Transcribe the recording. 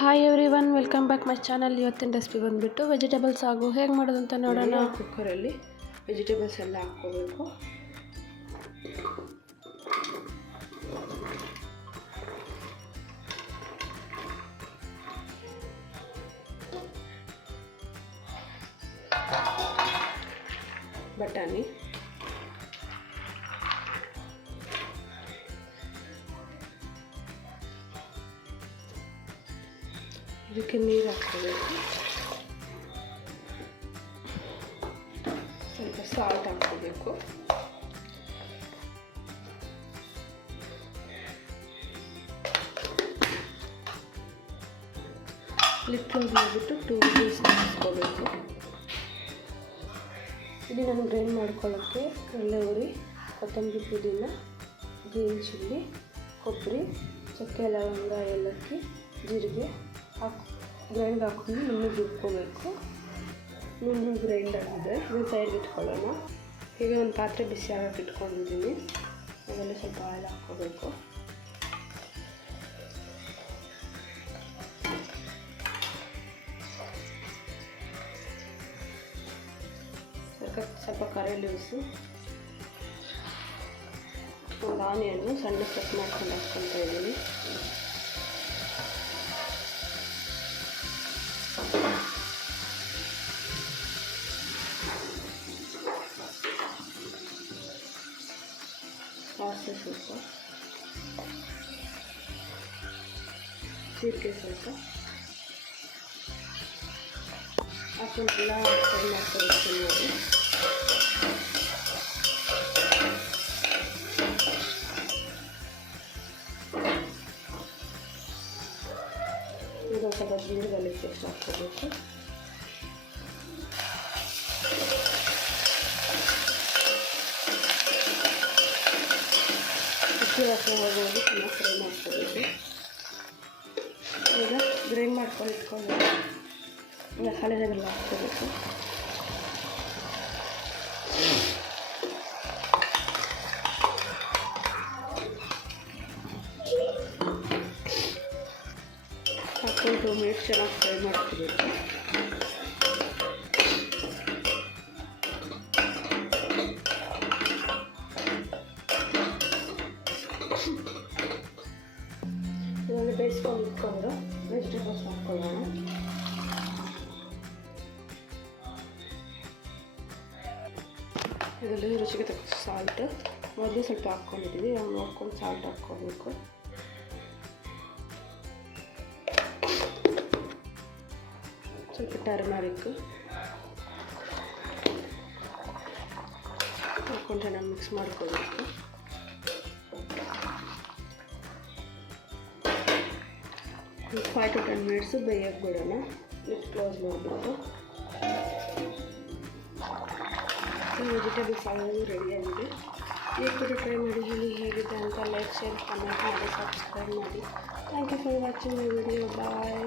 Hi everyone, welcome back my channel. ಇವತ್ತಿನ recipe ಬಂದುಬಿಟ್ಟು vegetables ಹಾಗೂ ಹೇಗೆ ಮಾಡೋದು ಅಂತ ನೋಡೋಣ. ಕುಕ್ಕರಲ್ಲಿ ವೆಜಿಟೇಬಲ್ಸ್ ಎಲ್ಲ ಹಾಕ್ಕೋಬೇಕು. ಬಟಾಣಿ, ಇದಕ್ಕೆ ನೀರು ಹಾಕ್ಕೋಬೇಕು. ಸ್ವಲ್ಪ ಸಾಲ್ಟ್ ಹಾಕ್ಕೋಬೇಕು. ಲಿಡ್ ಕ್ಲೋಸ್ ಮಾಡಿಬಿಟ್ಟು 2 ವಿಸಿಲ್ಸ್ ಹಾಕಿಸ್ಕೋಬೇಕು. ಇಲ್ಲಿ ನಾನು ಗ್ರೈಂಡ್ ಮಾಡ್ಕೊಳ್ಳೋಕ್ಕೆ ಕಡಲೆ ಹುಡಿ, ಕೊತ್ತಂಬರಿ, ಪುದೀನ, ಗ್ರೀನ್ ಚಿಲ್ಲಿ, ಕೊಬ್ಬರಿ, ಚಕ್ಕೆ, ಲವಂಗ, ಏಲಕ್ಕಿ, ಜೀರಿಗೆ ಗ್ರೈಂಡ್ ಹಾಕ್ಕೊಂಡು ನುಣ್ಣಗೆ ಇಟ್ಕೋಬೇಕು. ನುಣ್ಣಗೆ ಗ್ರೈಂಡ್ ಆಗಿದೆ, ಇದನ್ನು ಸೈಡ್ಗೆ ಇಟ್ಕೊಳ್ಳೋಣ. ಈಗ ಒಂದು ಪಾತ್ರೆ ಬಿಸಿ ಆಗಕ್ಕೆ ಇಟ್ಕೊಂಡಿದ್ದೀನಿ. ಅದರಲ್ಲಿ ಸ್ವಲ್ಪ ಆಯಿಲ್ ಹಾಕ್ಕೋಬೇಕು. ಸ್ವಲ್ಪ ಕರಿ ಲೀವ್ಸು, ಒಂದು ಆನಿಯನ್ನು ಸಣ್ಣ ಕಟ್ ಮಾಡ್ಕೊಂಡು ಹಾಕ್ಕೊತಾ ಇದ್ದೀನಿ. ಸಾಸಿವೆ ಸ್ವಲ್ಪ, ಜೀರಿಗೆ ಸ್ವಲ್ಪ ಹಾಕೊಂಡು ಎಲ್ಲ ಫ್ರೈ ಮಾಡ್ಕೊಬೇಕು. ನೋಡಿ, ಈಗ ಸ್ವಲ್ಪ ಜಿಂಜರಲ್ಲಿ ಪೇಸ್ಟ್ ಹಾಕ್ಕೋಬೇಕು. ಹೋಗೋದು ತುಂಬ ಫ್ರೈ ಮಾಡ್ಕೋಬೇಕು. ಈಗ ಗ್ರೈಂಡ್ ಮಾಡ್ಕೊಂಡು ಇಟ್ಕೊಂಡು ಮಸಾಲೆನೆಲ್ಲ ಹಾಕ್ಕೋಬೇಕು. ಹಾಕೊಂಡು 2 ಮಿನಿಟ್ಸ್ ಚೆನ್ನಾಗಿ ಫ್ರೈ ಮಾಡ್ಕೋಬೇಕು. ಇದನ್ನು ಬೇಯಿಸ್ಕೊಂಡು ಇಟ್ಕೊಂಡು ವೆಜಿಟೇಬಲ್ಸ್ ಹಾಕ್ಕೊಳ್ಳೋಣ. ಇದರಲ್ಲಿ ರುಚಿಗೆ ತಕ್ಕ ಸಾಲ್ಟ್ ಮೊದಲು ಸ್ವಲ್ಪ ಹಾಕ್ಕೊಂಡಿದ್ದೀವಿ, ನಾವು ನೋಡ್ಕೊಂಡು ಸಾಲ್ಟ್ ಹಾಕ್ಕೋಬೇಕು. ಸ್ವಲ್ಪ ಟರ್ಮರಿಕ್ ಹಾಕ್ಕೊಂಡು ಚೆನ್ನಾಗಿ ಮಿಕ್ಸ್ ಮಾಡ್ಕೋಬೇಕು. ಒಂದು 5 to 10 ಮಿನಿಟ್ಸು ಬೇಯಕ್ಕೆ ಬಿಡೋಣ. ಲಿಡ್ ಕ್ಲೋಸ್ ಮಾಡಿಬಿಟ್ಟು ವೆಜಿಟೇಬಲ್ಸ್ ಆಗೋದು ರೆಡಿಯಾಗಿದೆ. ಈಗ ಕೂಡ ಟ್ರೈ ಮಾಡಿ ಹೇಳಿ ಹೇಗಿದೆ ಅಂತ. ಲೈಕ್, ಶೇರ್, ಕಮೆಂಟ್ ಮಾಡಿ, ಸಬ್ಸ್ಕ್ರೈಬ್ ಮಾಡಿ. Thank you for watching my video. Bye.